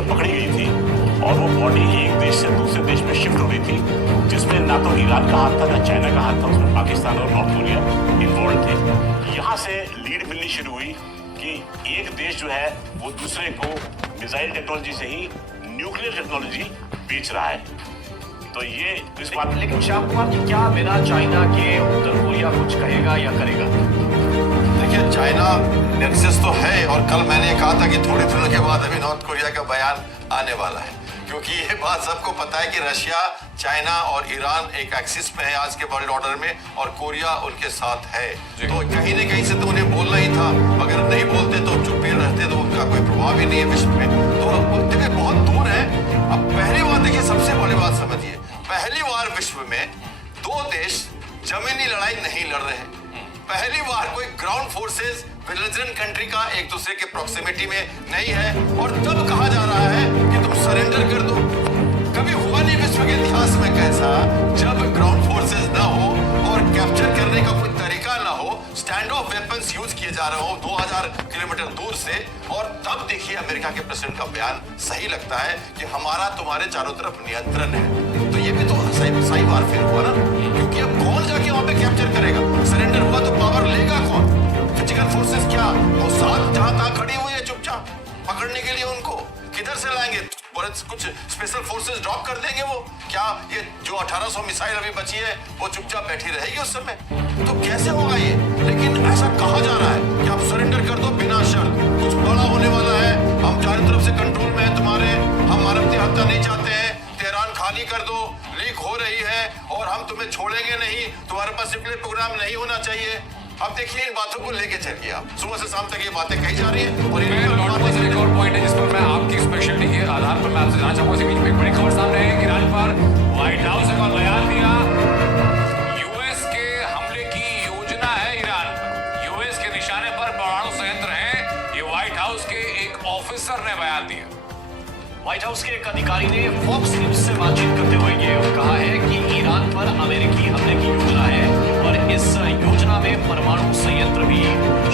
जब पकड़ी गई थी और वो बॉडी एक देश से दूसरे देश में शिफ्ट हो रही थी, जिसमें ना तो ईरान का हाथ था ना चाइना का हाथ था, उसमें पाकिस्तान और नॉर्थ कोरिया इन्वॉल्व थे। यहाँ से लीड मिलनी शुरू हुई कि एक देश जो है वो दूसरे को मिसाइल टेक्नोलॉजी से ही न्यूक्लियर टेक्नोलॉजी बेच रहा है। तो ये इस बात, लेकिन श्याम कुमार जी, क्या बिना चाइना के उत्तर कोरिया कुछ कहेगा या करेगा? देखिए, चाइना नेक्सस तो है, और कल मैंने कहा था कि थोड़े दिनों के बाद अभी नॉर्थ कोरिया का बयान आने वाला है, क्योंकि ये बात सबको पता है कि रशिया, चाइना और ईरान एक एक्सिस पे है आज के वर्ल्ड ऑर्डर में, और कोरिया उनके साथ है। तो कहीं न कहीं से तो उन्हें बोलना ही था। अगर नहीं बोलते तो चुप ही रहते तो उनका कोई प्रभाव ही नहीं है विश्व में। तो देखिए, बहुत दूर है। अब पहली बात देखिए, सबसे बड़ी बात समझिए, पहली बार विश्व में दो देश जमीनी लड़ाई नहीं लड़ रहे हैं। पहली बार कोई ग्राउंड फोर्सेस बेलिजेरेंट कंट्री का एक दूसरे के प्रॉक्सिमिटी में नहीं है, और तब कहा जा रहा है कि तुम सरेंडर कर दो। कभी हुआ नहीं विश्व के इतिहास में कैसा, जब ग्राउंड फोर्सेस ना हो और कैप्चर करने का कोई तरीका ना हो, स्टैंड ऑफ वेपन्स यूज किए जा रहे हो 2000 किलोमीटर दूर से, और तब देखिए अमेरिका के प्रेसिडेंट का बयान सही लगता है कि हमारा तुम्हारे चारों तरफ नियंत्रण है। तो ये भी तो सही बार फिर हुआ ना, क्योंकि अब कौन जाके वहां पे कैप्चर करेगा? सरेंडर हुआ तो पावर लेगा कौन? फिजिकल फोर्सेस क्या वो साथ जहां तहां खड़ी हुई है चुपचाप पकड़ने के लिए? उनको किधर से लाएंगे? कुछ स्पेशल फोर्सेस ड्रॉप कर देंगे वो? क्या ये जो 1800 मिसाइल अभी बची है वो चुपचाप बैठी रहेगी उस समय? तो कैसे होगा ये? लेकिन ऐसा कहा जा रहा है कि आप सरेंडर कर दो बिना शर्त, कुछ बड़ा होने वाला है, हम चारों तरफ से कंट्रोल में है तुम्हारे, हम मानवती हत्या नहीं चाहते हैं, तेहरान खाली कर दो, लीक हो रही है, और हम तुम्हें छोड़ेंगे नहीं, तुम्हारे पास न्यूक्लियर प्रोग्राम नहीं होना चाहिए। अब देखिए, इन बातों को लेके चलिए, आप सुबह से शाम तक ये बातें कही जा रही है। और एक और पॉइंट है जिस पर मैं आपकी स्पेशलिटी के आधार पर मैं आपसे जानना चाहूंगा। इसी बीच में एक बड़ी खबर सामने है, ईरान पर व्हाइट हाउस ने बयान दिया। यूएस के हमले की योजना है ईरान पर, यूएस के निशाने पर परमाणु संयंत्र है, ये व्हाइट हाउस के एक ऑफिसर ने बयान दिया। व्हाइट हाउस के एक अधिकारी ने फॉक्स न्यूज से बातचीत करते हुए ये कहा है कि ईरान पर अमेरिकी हमले की योजना है, और इस योजना में परमाणु संयंत्र भी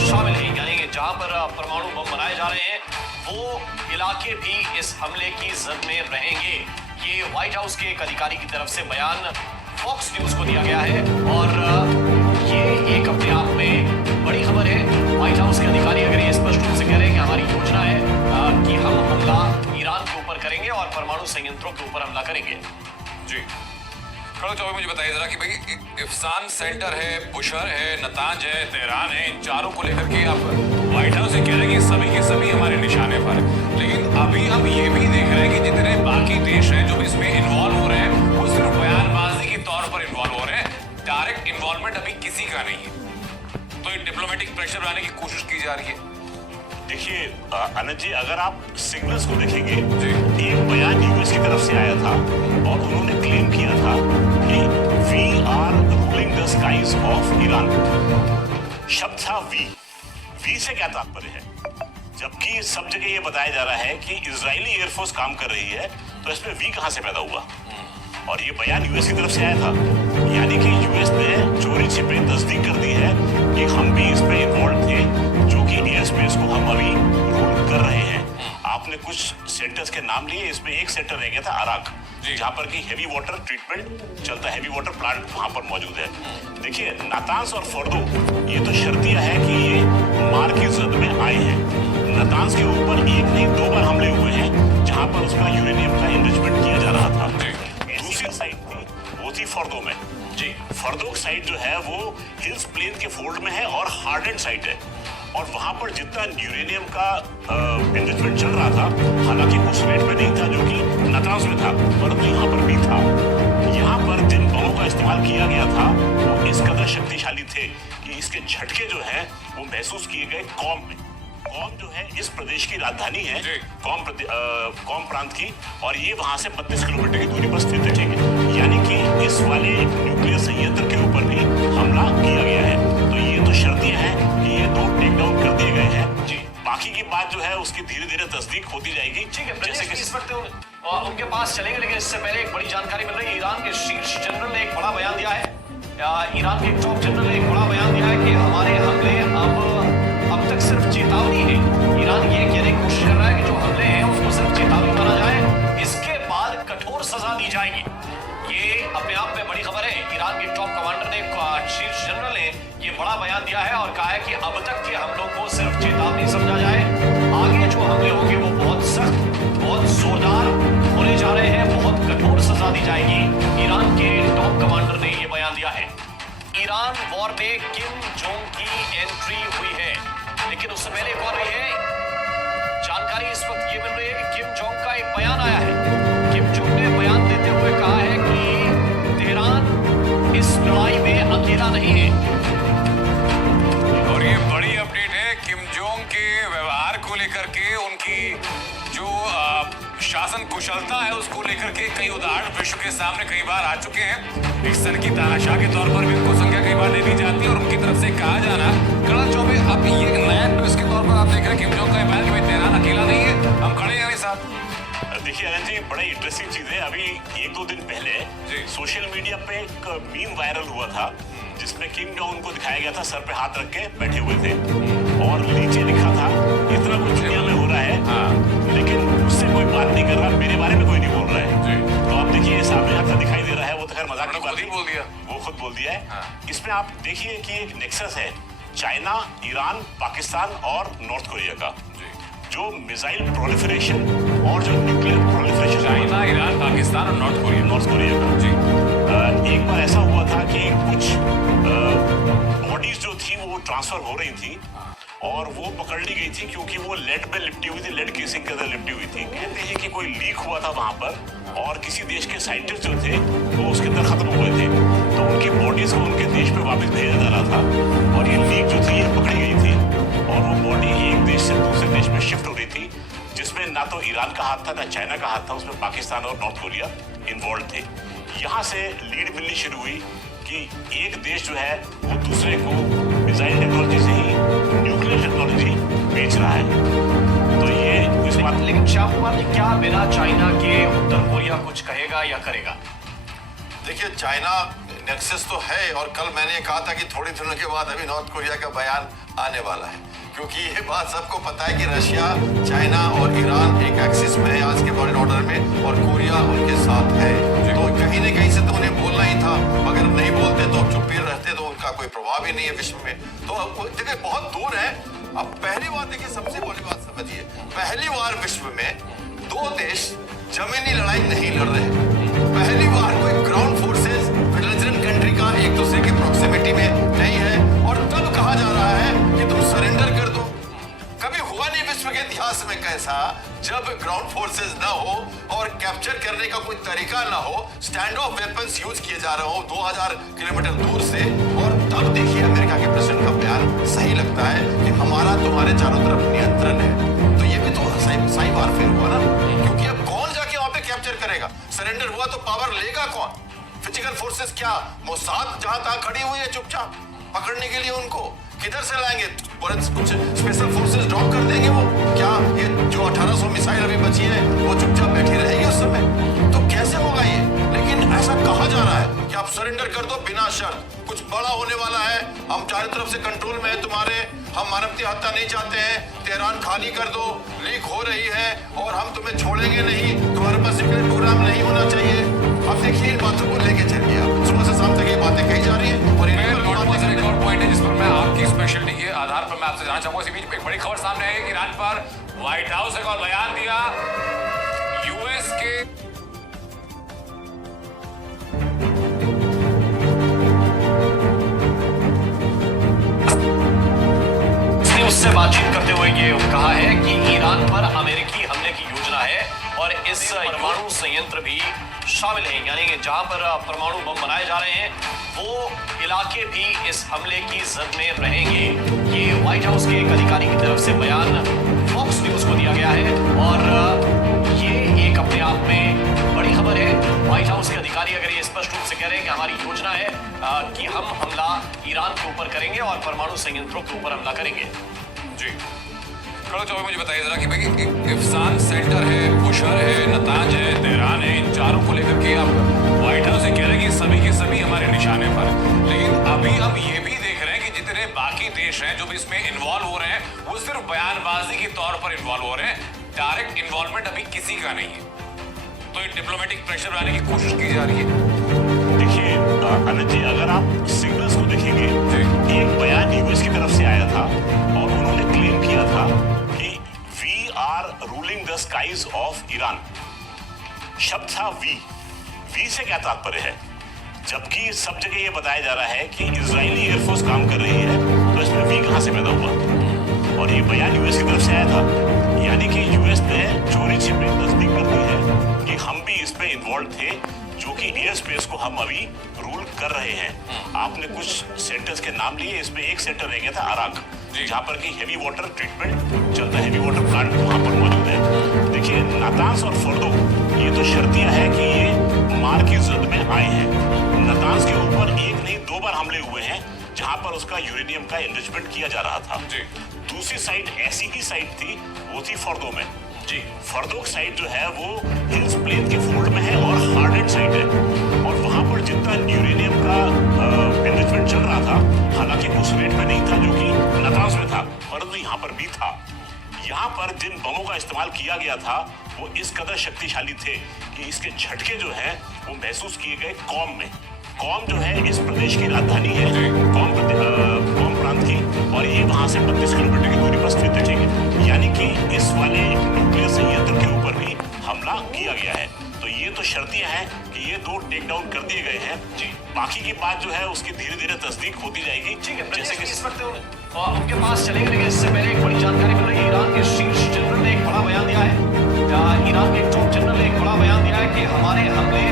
शामिल है। यानी कि जहां पर परमाणु बम बनाए जा रहे हैं वो इलाके भी इस हमले की जद में रहेंगे। ये व्हाइट हाउस के एक अधिकारी की तरफ से बयान फॉक्स न्यूज को दिया गया है, और ये एक अपने आप में बड़ी खबर है। व्हाइट हाउस के अधिकारी अगर ये स्पष्ट रूप से कह रहे हैं कि हमारी योजना है कि हम हमला ईरान के ऊपर करेंगे और परमाणु संयंत्रों के ऊपर हमला करेंगे। जी खड़क चौबे, मुझे बताइए जरा कि भाई इफ्सान सेंटर है, बुशर है, नतांज है, तेहरान है, इन चारों को लेकर के आप व्हाइट हाउस से कह रहे हैं कि सभी के सभी हमारे निशाने पर है। लेकिन अभी हम ये भी देख रहे हैं कि जितने बाकी देश हैं जो भी इसमें इन्वॉल्व हो रहे हैं वो सिर्फ बयानबाजी के तौर पर इन्वॉल्व हो रहे हैं, डायरेक्ट इन्वॉल्वमेंट अभी किसी का नहीं है। तो डिप्लोमेटिक प्रेशर बनाने की कोशिश की जा रही है। देखिए अनंत जी, अगर आप सिग्नल्स को देखेंगे, एक बयान यूएस की तरफ से आया था और उन्होंने क्लेम किया था कि we are ruling the skies of Iran. शब्द था वी से क्या तात्पर्य है? जबकि सब जगह ये बताया जा रहा है कि इजरायली एयरफोर्स काम कर रही है, तो इसमें वी कहां से पैदा हुआ? और ये बयान यूएस की तरफ से आया था, यानी कि यूएस ने चोरी छिपे तस्दीक कर दी है कि हम भी इसमें इन्वॉल्व थे, जो कि एयर स्पेस को हम अभी रूल कर रहे हैं। आपने कुछ सेंटर्स के नाम लिए, इसमें एक सेंटर रह गया था अराक, जहाँ पर कि हेवी वाटर ट्रीटमेंट चलता है, हेवी वाटर प्लांट वहाँ पर मौजूद है। देखिए, नातांस और फर्दो ये तो शर्तिया है कि ये मार की जद में आए हैं। नातांस के ऊपर एक नहीं 2 बार हमले हुए हैं, जहाँ पर उसका यूरेनियम का एनरिचमेंट किया जा रहा था। दूसरी साइड थी वो थी फर्दो में। जी, फर्दो साइड जो है वो हिल्स प्लेन के फोल्ड में है और हार्डेंड साइड है, और वहां पर जितना यूरेनियम का एनरिचमेंट चल रहा था, हालांकि उस रेट में नहीं था जो कि नातांस में था, परंतु यहाँ पर भी था। यहाँ पर जिन बमों का इस्तेमाल किया गया था वो इस कदर शक्तिशाली थे कि इसके झटके जो है वो महसूस किए गए कॉम में। कॉम जो है इस प्रदेश की राजधानी है, कॉम प्रांत की, और ये वहां से 32 किलोमीटर की दूरी पर स्थित है। ठीक है, यानी कि इस वाले न्यूक्लियर संयंत्र के ऊपर भी हमला किया गया है। तो ये तो शर्तियां हैं कि ये 2 टेक डाउन कर दिए गए हैं। जी, बाकी की बात जो है उसकी धीरे धीरे तस्दीक होती जाएगी। ठीक है, जैसे कि इस वक्त उनके पास चलेंगे, लेकिन इससे पहले एक बड़ी जानकारी मिल रही है। ईरान के शीर्ष जनरल ने एक बड़ा बयान दिया है। ईरान के टॉप जनरल ने एक बड़ा बयान दिया है कि हमारे हमले अब तक सिर्फ चेतावनी है। ईरान ये कहने की कोशिश कर रहा है कि जो हमले हैं उसको सिर्फ चेतावनी दिया है और कहा है कि अब तक के हमलों को सिर्फ चेतावनी समझा जाए, आगे जो हमले होंगे वो बहुत सख्त, बहुत जोरदार होने जा रहे हैं, बहुत कठोर सजा दी जाएगी। ईरान के टॉप कमांडर ने यह बयान दिया है। ईरान वॉर में किम जोंग की एंट्री हुई है, लेकिन उससे पहले एक और रही है जानकारी इस वक्त ये मिल रही है कि किम जोंग का एक बयान आया है। किम जोंग ने बयान देते हुए कहा है कि तेहरान इस लड़ाई में अकेला नहीं है। और ये बड़ी अपडेट है किम जोंग के व्यवहार को लेकर के, उनकी जो शासन कुशलता है उसको लेकर के कई उदाहरण विश्व के सामने कई बार आ चुके हैं। एक सन की तानाशाह के तौर पर भी उनको संख्या कई बार दे दी जाती है और उनकी तरफ से कहा जाना। कर्नल चौबे, अब ये नया ट्विस्ट के तौर पर आप देख रहे हैं किम जोंग का बयान कि भाई तेहरान अकेला नहीं है, हम खड़े हैं साथ। देखिए अनंत जी, बड़ा इंटरेस्टिंग चीज है। अभी 1-2 दिन पहले सोशल मीडिया पे एक मीम वायरल हुआ था जिसमें किम जोंग को दिखाया गया था सर पे हाथ रख के बैठे हुए थे और नीचे लिखा था इतना कुछ दुनिया में हो रहा है, लेकिन उससे कोई बात नहीं कर रहा, मेरे बारे में कोई नहीं बोल रहा है। तो आप देखिए सामने आपको दिखाई दे रहा है, वो तो खैर मजाक की बात नहीं, बोल दिया, वो खुद बोल दिया है। इसमें आप देखिए कि एक नेक्सस है चाइना, ईरान, पाकिस्तान और नॉर्थ कोरिया का, जो मिसाइल प्रोलिफरेशन और जो nuclear proliferation, China, Iran, Pakistan और नॉर्थ कोरिया का जी। एक बार ऐसा हुआ था कि कुछ बॉडीज जो थी वो ट्रांसफर हो रही थी और वो पकड़ ली गई थी क्योंकि वो लेड पे लिपटी हुई थी, लेड केसिंग के अंदर लिपटी हुई थी। कहते हैं कि कोई लीक हुआ था वहां पर और किसी देश के साइंटिस्ट जो थे वो उसके अंदर खत्म हो गए थे, तो उनकी बॉडीज को उनके देश में वापस भेजा जा रहा था और ये लीक जो थी ये पकड़ी गई थी और वो बॉडी एक देश से दूसरे देश में शिफ्ट हो रही थी, जिसमें ना तो ईरान का हाथ था ना चाइना का हाथ था, उसमें पाकिस्तान और नॉर्थ कोरिया इन्वॉल्व थे। यहाँ से लीड मिलनी शुरू हुई कि एक देश जो है वो दूसरे को मिसाइल टेक्नोलॉजी से ही न्यूक्लियर टेक्नोलॉजी बेच रहा है। तो ये इस बात, लेकिन श्याम कुमार, क्या बिना चाइना के उत्तर कोरिया कुछ कहेगा या करेगा? देखिए, चाइना नेक्सस तो है और कल मैंने कहा था कि थोड़ी दिनों के बाद अभी नॉर्थ कोरिया का बयान आने वाला है, क्योंकि ये बात सबको पता है कि रशिया, चाइना और ईरान एक एक्सिस में है आज के वर्ल्ड ऑर्डर में और कोरिया उनके साथ है। तो कहीं न कहीं से तो उन्हें बोलना ही था, अगर नहीं बोलते तो चुप्पी रहते तो उनका कोई प्रभाव ही नहीं है विश्व में। तो देखिए बहुत दूर है। अब पहली बात देखिए, सबसे बड़ी बात समझिए, पहली बार विश्व में 2 देश जमीनी लड़ाई नहीं लड़ रहे। पहली बार कोई ग्राउंड फोर्सेस बेलिजरेंट कंट्री का एक दूसरे के प्रॉक्सिमिटी में नहीं है और तब कहा जा रहा है कि तुम सरेंडर कर दो। कभी हुआ नहीं विश्व के इतिहास में कैसा, जब ग्राउंड फोर्सेस ना हो और कैप्चर करने का कोई तरीका ना हो, स्टैंड ऑफ वेपन्स यूज किए जा रहे हो 2000 किलोमीटर दूर से, और तब देखिए अमेरिका के प्रेसिडेंट का बयान सही लगता है कि हमारा तुम्हारे चारों तरफ नियंत्रण है। तो ये भी तो सही वारफेयर हुआ ना, क्योंकि अब कौन जाके वहां पे कैप्चर करेगा? सरेंडर हुआ तो पावर लेगा कौन? फिजिकल फोर्सेस क्या मोसाद जहां तहां खड़ी हुई है चुपचाप पकड़ने के लिए, उनको किधर से लाएंगे? कुछ स्पेशल फोर्सेस ड्रॉप कर देंगे वो क्या? ये जो 1800 मिसाइल अभी बची है वो चुपचाप बैठी रहेगी उस समय? तो कैसे होगा ये? लेकिन ऐसा कहा जा रहा है कि आप सरेंडर कर दो बिना शर्त, कुछ बड़ा होने वाला है, हम चारों तरफ से कंट्रोल में है तुम्हारे, हम मानवती हत्या नहीं चाहते हैं, तेहरान खाली कर दो, लीक हो रही है और हम तुम्हें छोड़ेंगे नहीं, तुम्हारे पास न्यूक्लियर प्रोग्राम नहीं होना चाहिए। अब देखिए इन बातों को लेके चलिए, सुबह से शाम तक ये बातें कही जा रही है और एक और पॉइंट है जिस पर मैं आपकी स्पेशलिटी के आधार पर मैं आपसे जानना चाहूंगा। इसी बीच एक बड़ी खबर सामने आई है कि ईरान पर व्हाइट हाउस ने एक और बयान दिया। यूएस के उससे बातचीत करते हुए ये कहा है कि ईरान पर अमेरिकी हमले की योजना है और इस परमाणु संयंत्र भी शामिल है, यानी कि जहां पर परमाणु बम बनाए जा रहे हैं वो इलाके भी इस हमले की जद में रहेंगे। ये व्हाइट हाउस के एक अधिकारी की तरफ से बयान फॉक्स न्यूज को दिया गया है और ये एक अपने आप में बड़ी खबर है। व्हाइट हाउस के अधिकारी अगर ये स्पष्ट रूप से कह रहे हैं कि हमारी योजना है कि हम हमला ईरान के ऊपर करेंगे और परमाणु संयंत्रों के ऊपर हमला करेंगे। जी कर्नल चौबे, मुझे बताइए जरा कि भाई इफ्सान सेंटर है, बुशर है, नतांज है, तेहरान है, इन चारों को लेकर के आप व्हाइट हाउस से कह रहे हैं कि सभी के सभी हमारे निशाने पर, लेकिन अभी हम ये भी देख रहे हैं कि जितने बाकी देश हैं जो भी इसमें इन्वॉल्व हो रहे हैं वो सिर्फ बयानबाजी के तौर पर इन्वॉल्व हो रहे हैं, डायरेक्ट इन्वॉल्वमेंट अभी किसी का नहीं है। तो ये डिप्लोमेटिक प्रेशर लाने की कोशिश की जा रही है। देखिए आनंद जी, अगर आप सिग्नल्स को देखेंगे, एक बयान यूएस की तरफ से आया था और उन्होंने क्लेम किया था कि we are ruling the skies of Iran. शब्द था वी से क्या तात्पर्य है? जबकि सब जगह ये बताया जा रहा है कि इजरायली एयरफोर्स काम कर रही है, तो इसमें वी कहां से पैदा हुआ? और ये बयान यूएस की तरफ से आया था, यानी कि यूएस ने चोरी छिपे तस्दीक कर दी है कि हम भी इसमें इन्वॉल्व थे, जो कि एयर स्पेस को हम अभी रूल कर रहे हैं। आपने कुछ सेंटर्स के नाम लिए, इसमें एक सेंटर रह गया था अराक, जहां पर कि हेवी वाटर ट्रीटमेंट चलता है, हेवी वाटर प्लांट वहां पर मौजूद है। देखिए, नातांस और फर्दो ये तो शर्तियां है कि ये मार की जद में आए हैं। नातांस के ऊपर एक नहीं 2 बार हमले हुए हैं, जहां पर उसका यूरेनियम का एनरिचमेंट किया जा रहा था। दूसरी साइड ऐसी ही साइड थी, वो थी फर्दो में। जी, फर्दो साइड जो है वो हिल्स प्लेन के फोल्ड में है और हार्डेड साइड है, और वहां पर जितना यूरेनियम का एनरिचमेंट चल रहा था, हालांकि उस रेट में नहीं था जो कि नातांस में था, फर्दो यहाँ पर भी था। यहाँ पर जिन बमों का इस्तेमाल किया गया था वो इस कदर शक्तिशाली थे कि इसके झटके जो है वो महसूस किए गए कौम में। कौम जो है इस प्रदेश की राजधानी है, कौम प्रांत की, और ये वहां से 32 किलोमीटर की दूरी पर स्थित है। ठीक है, यानी कि इस वाले न्यूक्लियर संयंत्र के ऊपर भी हमला किया गया है। तो ये तो शर्तियां हैं कि ये 2 टेक डाउन कर दिए गए हैं। जी, बाकी की बात जो है उसकी धीरे धीरे तस्दीक होती जाएगी। ठीक है, जैसे कि इस वक्त उनके पास चलेंगे, लेकिन इससे पहले एक बड़ी जानकारी मिल रही है। ईरान के शीर्ष जनरल ने एक बड़ा बयान दिया है। ईरान के टॉप जनरल ने एक बड़ा बयान दिया है कि हमारे हमले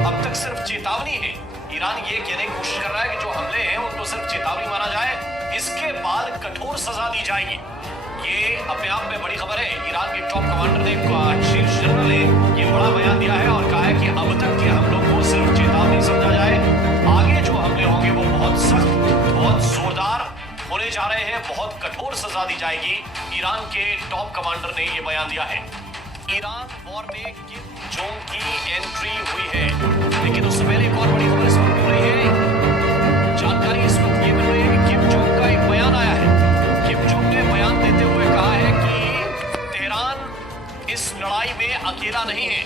अब तक सिर्फ चेतावनी है। ईरान ये कहने की कोशिश कर रहा है कि जो हमले हैं उनको सिर्फ चेतावनी माना जाए, इसके बाद कठोर सजा दी जाएगी। ये अपने आप में बड़ी खबर है। ईरान के टॉप कमांडर ने, शीर्ष जनरल ने ये बड़ा बयान दिया है और कहा है कि अब तक के हमलों को सिर्फ चेतावनी समझा जाए, आगे जो हमले होंगे वो बहुत सख्त, बहुत जोरदार होने जा रहे हैं, बहुत कठोर सजा दी जाएगी। ईरान के टॉप कमांडर ने ये बयान दिया है। ईरान वॉर में किम जोंग की एंट्री हुई है, लेकिन उससे पहले एक और बड़ी खबर इस वक्त मिल रही है। जानकारी इस वक्त ये मिल रही है कि किम जोंग का एक बयान आया है। किम जोंग ने बयान देते हुए कहा है कि तेहरान इस लड़ाई में अकेला नहीं है।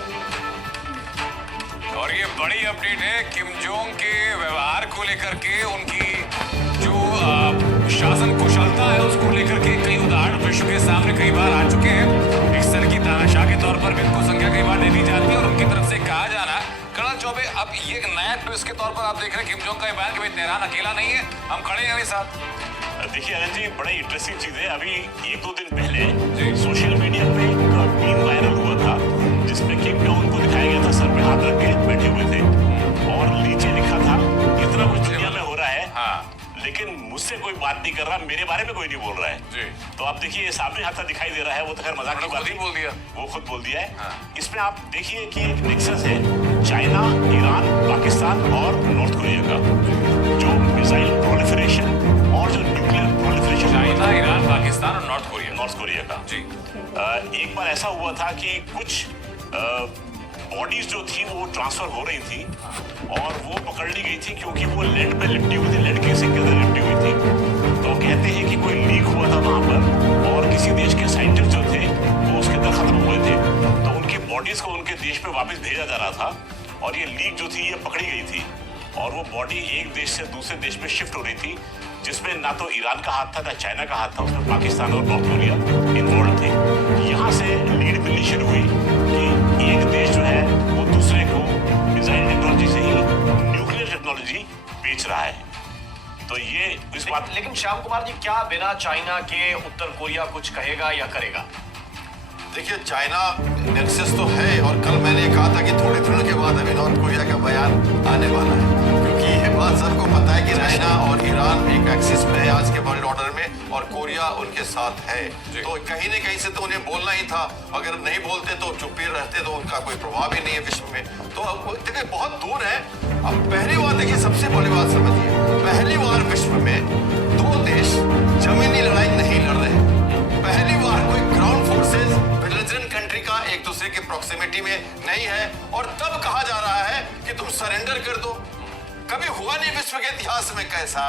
और ये बड़ी अपडेट है किम जोंग के व्यवहार को लेकर के, उनकी जो शासन कुशलता है उसको लेकर के कई उदाहरण विश्व के सामने कई बार आ चुके हैं। एक सन की तानाशाह के तौर पर भी इनको संज्ञा कई बार दे दी जाती है और उनकी तरफ से कहा जाना। कर्नल चौबे, अब ये एक नया ट्विस्ट के तौर पर आप देख रहे हैं किम जोंग का बयान कि भाई तेहरान अकेला नहीं है, हम खड़े हैं साथ। देखिए अनंत जी, बड़ा इंटरेस्टिंग चीज है। अभी 1-2 दिन पहले सोशल मीडिया पे एक मीम वायरल हुआ था, जिसमें किम जोंग को दिखाया गया था सर पे हाथ रख के बैठे हुए थे और नीचे लिखा था इतना कुछ दुनिया में हो रहा है, लेकिन मुझसे कोई बात नहीं कर रहा, मेरे बारे में कोई नहीं बोल रहा है। जी। तो आप देखिए सामने हाथ दिखाई दे रहा है, वो तो खैर मजाक की बात नहीं, बोल दिया, वो खुद बोल दिया है। इसमें आप देखिए कि एक नेक्सस है चाइना, ईरान, पाकिस्तान और नॉर्थ कोरिया का, जो मिसाइल प्रोलिफरेशन और जो nuclear proliferation, China, Iran, Pakistan और नॉर्थ कोरिया का। जी। एक बार ऐसा हुआ था कि कुछ बॉडीज जो थी वो ट्रांसफर हो रही थी और वो पकड़ ली गई थी क्योंकि वो लेड पे लिपटी हुई थी, लेड केसिंग के अंदर लिपटी हुई थी। तो कहते हैं कि कोई लीक हुआ था वहां पर और किसी देश के साइंटिस्ट जो थे वो उसके अंदर खत्म हुए थे, तो उनकी बॉडीज को उनके देश में वापस भेजा जा रहा था और ये लीक जो थी ये पकड़ी गई थी और वो बॉडी एक देश से दूसरे देश में शिफ्ट हो रही थी, जिसमें ना तो ईरान का हाथ था ना चाइना का हाथ था, उसमें पाकिस्तान और नॉर्थ कोरिया इन्वॉल्व थे। यहाँ से लीड मिलनी शुरू हुई कि एक देश जो है वो दूसरे को मिसाइल टेक्नोलॉजी से ही न्यूक्लियर टेक्नोलॉजी बेच रहा है। तो ये इस बात, लेकिन श्याम कुमार जी, क्या बिना चाइना के उत्तर कोरिया कुछ कहेगा या करेगा? देखिए, चाइना नेक्सस तो है और कल मैंने कहा था कि थोड़े दिनों के बाद अभी नॉर्थ कोरिया का बयान आने वाला है, क्योंकि ये बात सबको पता है कि चाइना और ईरान एक एक्सिस में है आज के वर्ल्ड ऑर्डर में और कोरिया उनके साथ है। तो कहीं न कहीं से तो उन्हें बोलना ही था, अगर नहीं बोलते तो चुप्पी रहते तो उनका कोई प्रभाव ही नहीं है विश्व में। तो अब देखिए बहुत दूर है। अब पहली बात देखिए, सबसे बड़ी बात समझिए, पहली बार विश्व में 2 देश जमीनी लड़ाई नहीं लड़ रहे। पहली बार कोई ग्राउंड फोर्सेस बेलिजेंट कंट्री का एक दूसरे के प्रॉक्सिमिटी में नहीं है और तब कहा जा रहा है कि तुम सरेंडर कर दो। कभी हुआ नहीं विश्व के इतिहास में कैसा,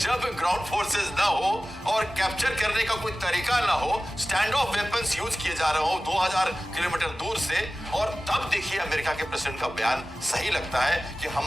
जब ग्राउंड फोर्सेस ना हो और कैप्चर करने का कोई तरीका ना हो, स्टैंड ऑफ वेपन्स यूज किए जा रहे हो 2000 किलोमीटर दूर से, और तब देखिए अमेरिका के प्रेसिडेंट का बयान सही लगता है कि हम